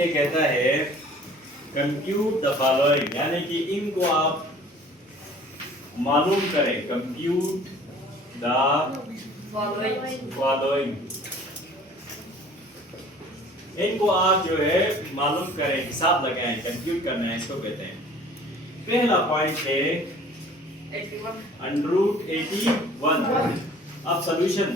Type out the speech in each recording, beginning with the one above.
ये कहता है कंप्यूट द फॉलोइंग, यानी कि इनको आप मालूम करें। कंप्यूट द फॉलोइंग, इनको आप जो है मालूम करें, हिसाब लगाएं, कंप्यूट करना है, इसको कहते हैं। पहला पॉइंट है √81। अब सॉल्यूशन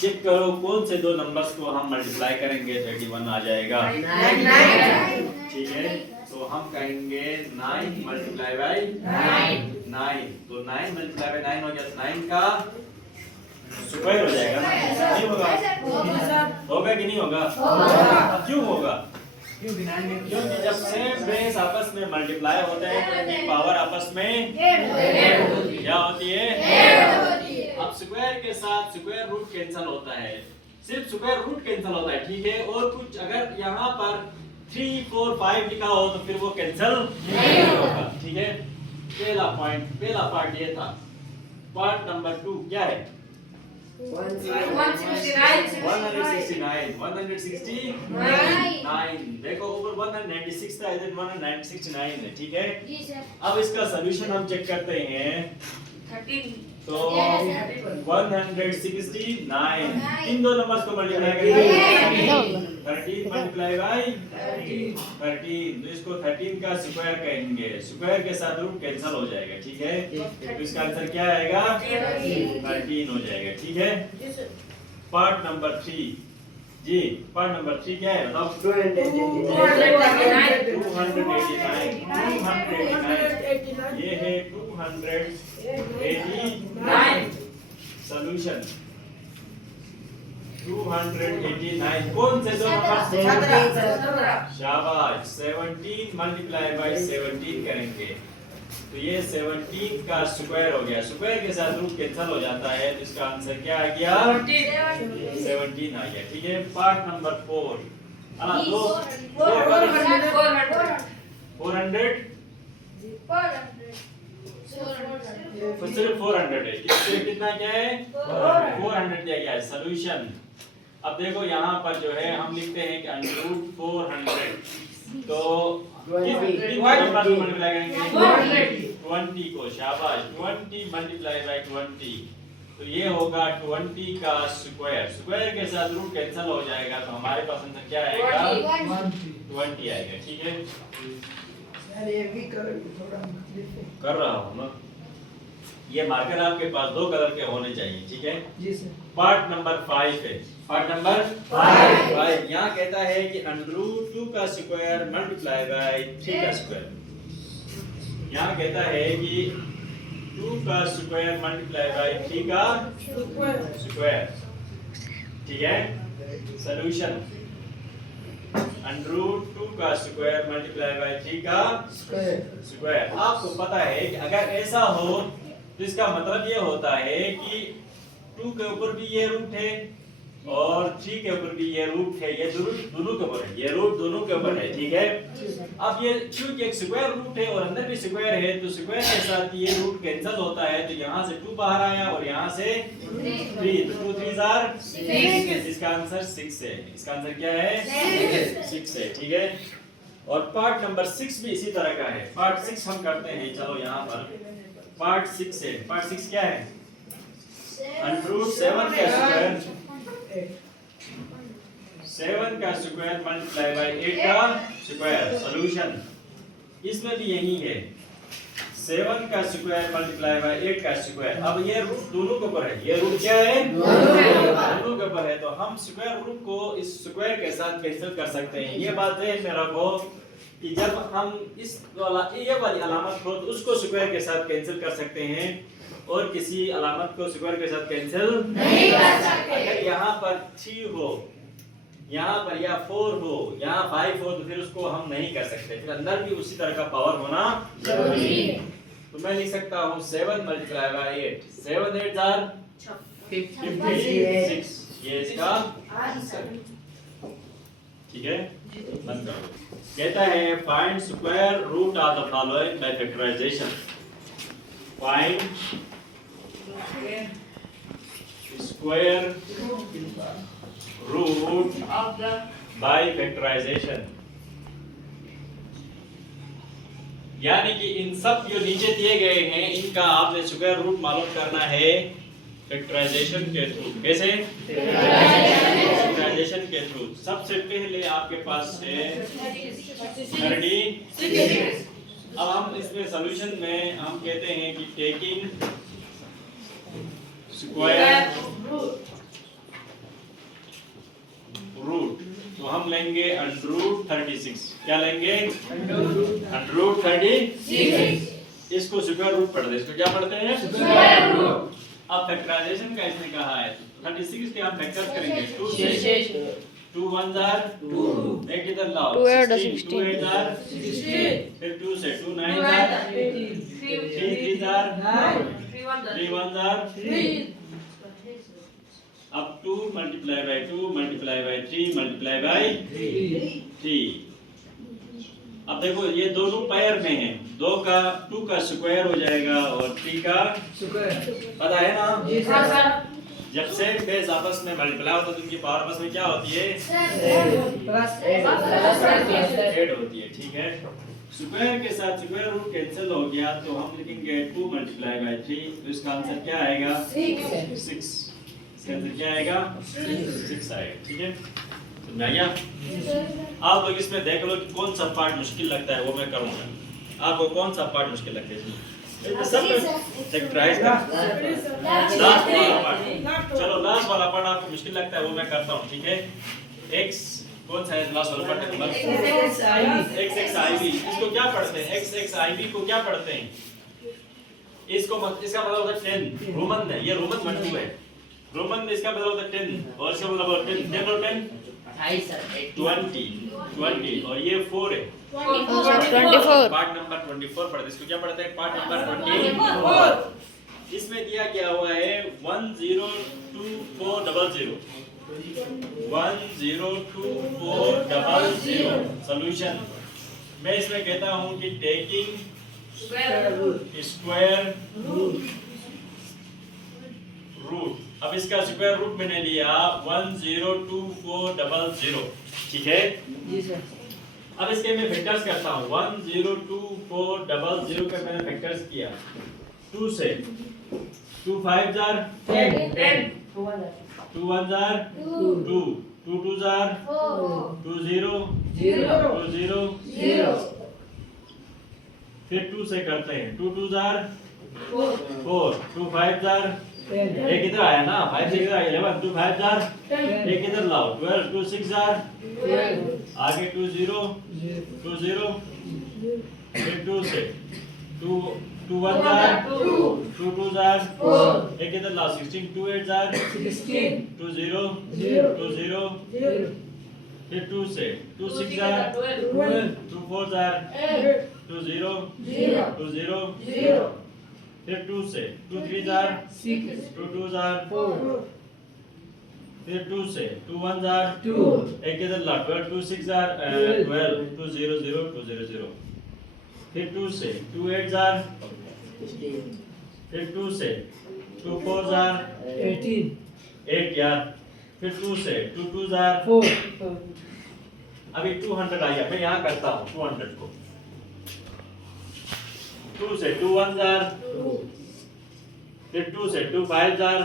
चेक करो, कौन से दो नंबर्स को हम मल्टीप्लाई करेंगे तो 81 आ जाएगा। ठीक है, तो हम कहेंगे 9 मल्टीप्लाई बाय 9, तो 9 मल्टीप्लाई बाय 9 हो गया, 9 का स्क्वायर हो जाएगा ना? नहीं होगा? होगा कि नहीं होगा? क्यों होगा? क्योंकि जब सेम बेस आपस में मल्टीप्लाई होते हैं तो इनकी पावर आपस में क्या होती है? अब स्क्वायर के साथ स्क्वायर रूट कैंसिल होता है, सिर्फ स्क्वायर रूट कैंसिल होता है, ठीक है। और कुछ अगर यहाँ पर 3, 4, 5 लिखा हो तो फिर वो कैंसिल नहीं होगा, ठीक है। पहला पार्ट ये था। पार्ट नंबर 2 क्या है? 169। देखो ऊपर 196 था, इधर 169 है, ठीक है। अब इसका सॉल्यूशन हम चेक करते हैं। 13 तो 169 इन दो नंबर्स को मल्टीप्लाई करेंगे, 13 मल्टीप्लाई बाय 13, तो इसको 13 का स्क्वायर कहेंगे। स्क्वायर के साथ रूट कैंसिल हो जाएगा, ठीक है। तो इसका आंसर क्या आएगा? 13 हो जाएगा, ठीक है। पार्ट नंबर 3 जी, पार्ट नंबर 3 क्या है बताओ? 289 ये है 289। सॉल्यूशन 289 कौन से दो नंबर? शाबाश, 17 मल्टीप्लाई बाय 17 करेंगे तो ये 17 का स्क्वायर हो गया। स्क्वायर के साथ रूट कैंसिल हो जाता है, तो इसका आंसर क्या आ गया? 17 आ गया, ठीक है। पार्ट नंबर 4 400 तो सिर्फ 400 है, इससे कितना क्या है? 400 दिया गया है। सॉल्यूशन अब देखो यहाँ पर जो है हम लिखते हैं कि √400, तो किस नंबर को मल्टीप्लाई करेंगे? 20 को। शाबाश, 20 मल्टीप्लाई बाय 20, तो ये होगा 20 का स्क्वायर। स्क्वायर के साथ रूट कैंसिल हो जाएगा, तो हमारे पास आंसर क्या आएगा? 20 आएगा, ठीक है। कर रहा हूँ ना, ये मार्कर आपके पास 2 कलर के होने चाहिए, ठीक है जी सर। पार्ट नंबर 5 है। पार्ट नंबर 5 यहाँ कहता है कि √2 का स्क्वायर मल्टीप्लाई बाय 3 का स्क्वायर। यहाँ कहता है कि 2 का स्क्वायर मल्टीप्लाई बाय 3 का स्क्वायर, ठीक है। सॉल्यूशन √2 का स्क्वायर मल्टीप्लाई बाय 3 का स्क्वायर। आपको पता है कि अगर ऐसा हो तो इसका मतलब ये होता है कि 2 के ऊपर भी ये रूट है और 3 के ऊपर भी ये रूट है, ये दोनों के ऊपर है, ये रूट दोनों के ऊपर है, ठीक है। अब ये क्योंकि एक स्क्वायर रूट है और अंदर भी स्क्वायर है, तो स्क्वायर के साथ ये रूट कैंसिल होता है, तो यहाँ से 2 बाहर आया और यहाँ से 3, तो 2 3 are 6। इसका आंसर 6 है। इसका आंसर क्या है? 6 है, ठीक है। और पार्ट नंबर 6 भी इसी तरह का है। पार्ट 6 हम करते हैं, चलो यहाँ पर पार्ट 6 है। पार्ट 6 क्या है? √7 का स्क्वायर, 7 का स्क्वायर मल्टीप्लाई बाय 8 का स्क्वायर। सॉल्यूशन इसमें भी यही है, 7 का स्क्वायर मल्टीप्लाई बाय 8 का स्क्वायर। अब ये रूट दोनों के ऊपर है, ये रूट क्या है? दोनों के ऊपर है, तो हम स्क्वायर रूट को इस स्क्वायर के साथ कैंसिल कर सकते हैं। ये बात ध्यान में रखो कि जब हम ये वाली अलामत हो तो उसको स्क्वायर के साथ कैंसिल कर सकते हैं और किसी अलामत को स्क्वायर के साथ कैंसिल नहीं कर सकते। अगर यहाँ पर 3 हो, यहाँ पर या 4 हो, यहाँ 5 हो, तो फिर उसको हम नहीं कर सकते, फिर अंदर भी उसी तरह का पावर होना जरूरी है। तो मैं लिख सकता हूँ 7 मल्टीप्लाई बाय 8, 7 8 are 56, ये इसका आंसर, ठीक है। बंद करो। कहता है find square root of the following by factorisation. Find square root by factorisation. यानी कि इन सब जो नीचे दिए गए हैं इनका आपने स्क्वायर रूट मालूम करना है फैक्टराइजेशन के थ्रू। कैसे? फैक्टराइजेशन के थ्रू। सबसे पहले आपके पास है 36। अब हम इसमें सॉल्यूशन में हम कहते हैं कि टेकिंग स्क्वायर रूट, तो हम लेंगे अंडररूट 36। क्या लेंगे? अंडररूट 36। इसको स्क्वायर रूट पढ़ते हैं। इसको क्या पढ़ते हैं? Square root. अब फैक्टराइजेशन का इसने कहा है 36 के हम फैक्टर करेंगे 2 से। 2 1 जार 2, एक इधर लाओ 2 8 जार 16, फिर 2 से 2 9 जार 3 3 जार 9, 3 1 जार 3। अब 2 multiply by 2 multiply by 3 multiply by 3। अब देखो ये दोनों पेयर में हैं, 2 का स्क्वायर हो जाएगा और 3 का स्क्वायर। पता है ना? जी सर। जब सेम बेस आपस में मल्टीप्लाई होता है तो उनकी पावर आपस में क्या होती है? ऐड होती है। ठीक है, स्क्वायर के साथ स्क्वायर रूट कैंसिल हो गया तो हम लिखेंगे 2 मल्टीप्लाई बाय 3, तो इसका आंसर क्या आएगा? 6। इसका आंसर क्या आएगा? 6 आएगा। ठीक है, समझ आया? आप लोग इसमें देख लो कि कौन सा पार्ट मुश्किल लगता है वो मैं करूंगा। आपको कौन सा पार्ट मुश्किल लगता है इसमें? सब फैक्टराइज का लास्ट वाला पार्ट। चलो लास्ट वाला पार्ट आपको मुश्किल लगता है वो मैं करता हूँ। ठीक है, x कौन सा है लास्ट वाला पार्ट? Number x iv। इसको क्या पढ़ते हैं? x iv को क्या पढ़ते हैं? इसका मतलब होता है 10 रोमन है, ये रोमन 12 है। रोमन में इसका मतलब होता है 10 और इसका मतलब होता है 10 और 10 20 और ये 4 है 24। पार्ट नंबर 24 पढ़ते हैं। इसको क्या पढ़ते हैं? Part number 24। इसमें दिया क्या हुआ है 102400 102400 सॉल्यूशन। मैं इसमें कहता हूं कि टेकिंग स्क्वायर रूट। अब इसका स्क्वायर रूट मैंने लिया 102400। ठीक है जी सर। अब इसके मैं फैक्टर्स करता हूँ। 102400 का मैंने फैक्टर्स किया 2 से। 2 5 जार 10, 2 1 जार 2, 2 2 जार 2 0 2 0 0। फिर 2 से करते हैं 2 2 जार 4, 2 5 जार एक इधर आया ना 5 से इधर आया 11, 2 5 जार एक इधर लाओ 12, 2 6 जार 12, आगे 2 0 2 0, फिर 2 से 2 1 जार 2 2 जार 4, एक इधर लाओ 16, 2 8 जार 16, 2 0 2 0, फिर 2 से 2 6 जार 12, 2 4 जार 2 0 2 0, फिर 2 से 2 3 जार 6, 2 2 जार 4, फिर 2 से 2 1 जार 2, एक इधर ला 12, 2 6 जार 12, 2 0 0 2 0 0, फिर 2 से 2 8 जार 16, फिर 2 से 2 4 जार 18 8 यार, फिर 2 से 2 2 जार 4। अभी 200 आया, मैं यहाँ करता हूँ 200 को 2 से 2 1 जार 2, फिर 2 से 2 5 जार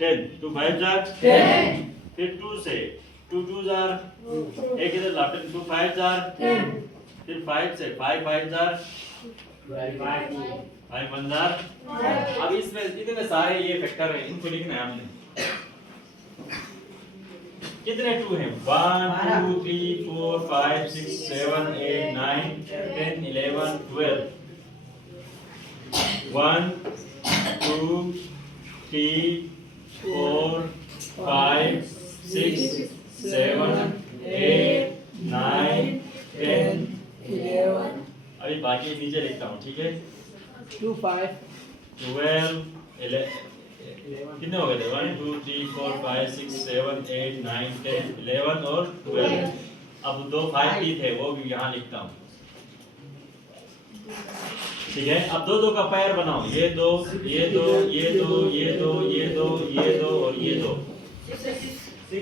10, 2 5 जार 10, फिर 2 से 2 2 जार एक इधर ला 2 5 जार 10, फिर 5 से 5 5 जार 5 1 जार। अब इसमें इतने सारे ये फैक्टर हैं, इनको लिखना है हमने। कितने 2 हैं? 1 2 3 4 5 6 7 8 9 10 11 12। 1 2 3 4 5 6 7 8 9 10 11। अभी बाकी नीचे लिखता हूँ। ठीक है, 2 5 12 11 कितने हो गए थे? 1 2 3 4 5 6 7 8 9 10 11 और 12। अब 2 5 भी थे वो भी यहाँ लिखता हूँ। ठीक है, अब 2 2 का पेयर बनाओ। ये 2 ये 2 ये 2 ये 2 ये 2 ये 2 और ये 2। 2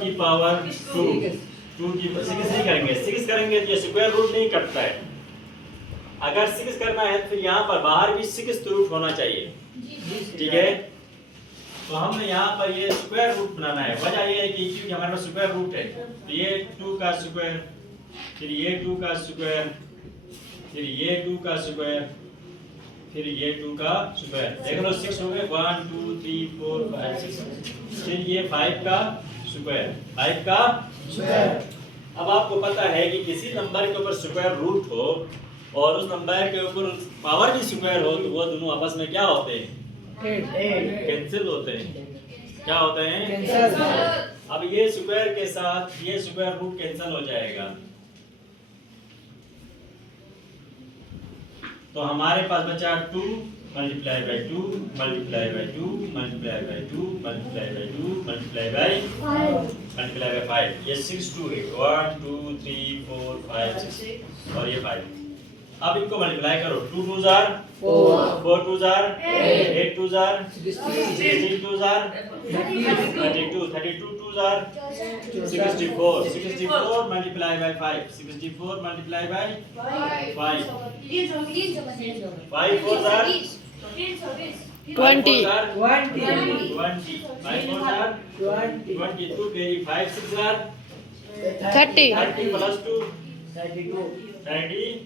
की पावर 2 2 की 6 नहीं करेंगे, 6 करेंगे तो ये स्क्वायर रूट नहीं कटता है। अगर 6 करना है तो फिर यहाँ पर बाहर भी 6 रूट होना चाहिए, ठीक है। तो हमने यहाँ पर ये स्क्वायर रूट बनाना है। वजह ये है कि क्योंकि हमारे पास स्क्वायर रूट है, तो ये 2 का स्क्वायर, फिर ये 2 का स्क्वायर, फिर ये 2 का स्क्वायर, फिर ये 2 का स्क्वायर। देख लो 6 हो गए, 1 2 3 4 5 6। फिर ये 5 का स्क्वायर, 5 का स्क्वायर। अब आपको पता है कि किसी नंबर के ऊपर स्क्वायर रूट हो और उस नंबर के ऊपर पावर भी स्क्वायर हो तो वो दोनों आपस में क्या होते हैं? कैंसिल होते हैं। क्या होते हैं? कैंसिल। अब ये स्क्वायर के साथ ये स्क्वायर रूट कैंसिल हो जाएगा, तो हमारे पास बचा 2 multiply by 2 multiply by 2 multiply by 2 multiply by 2 multiply by 5। ये 6 2 है, 1 2 3 4 5 6 और ये 5। अब इनको मल्टीप्लाई करो, 2 2 jar 4 2 jar 8 2 jar 16 2 jar 32 32 2 jar 64 multiply by 5 64 multiply by 5 5 4 jar 20 20 5 4 jar 22 very 5 6 jar 30 plus 2 32।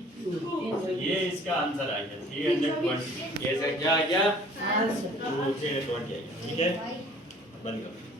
ये इसका आंसर आ गया 320। ये क्या आ गया? आंसर 2 से 20 आ गया, ठीक है। बंद करो।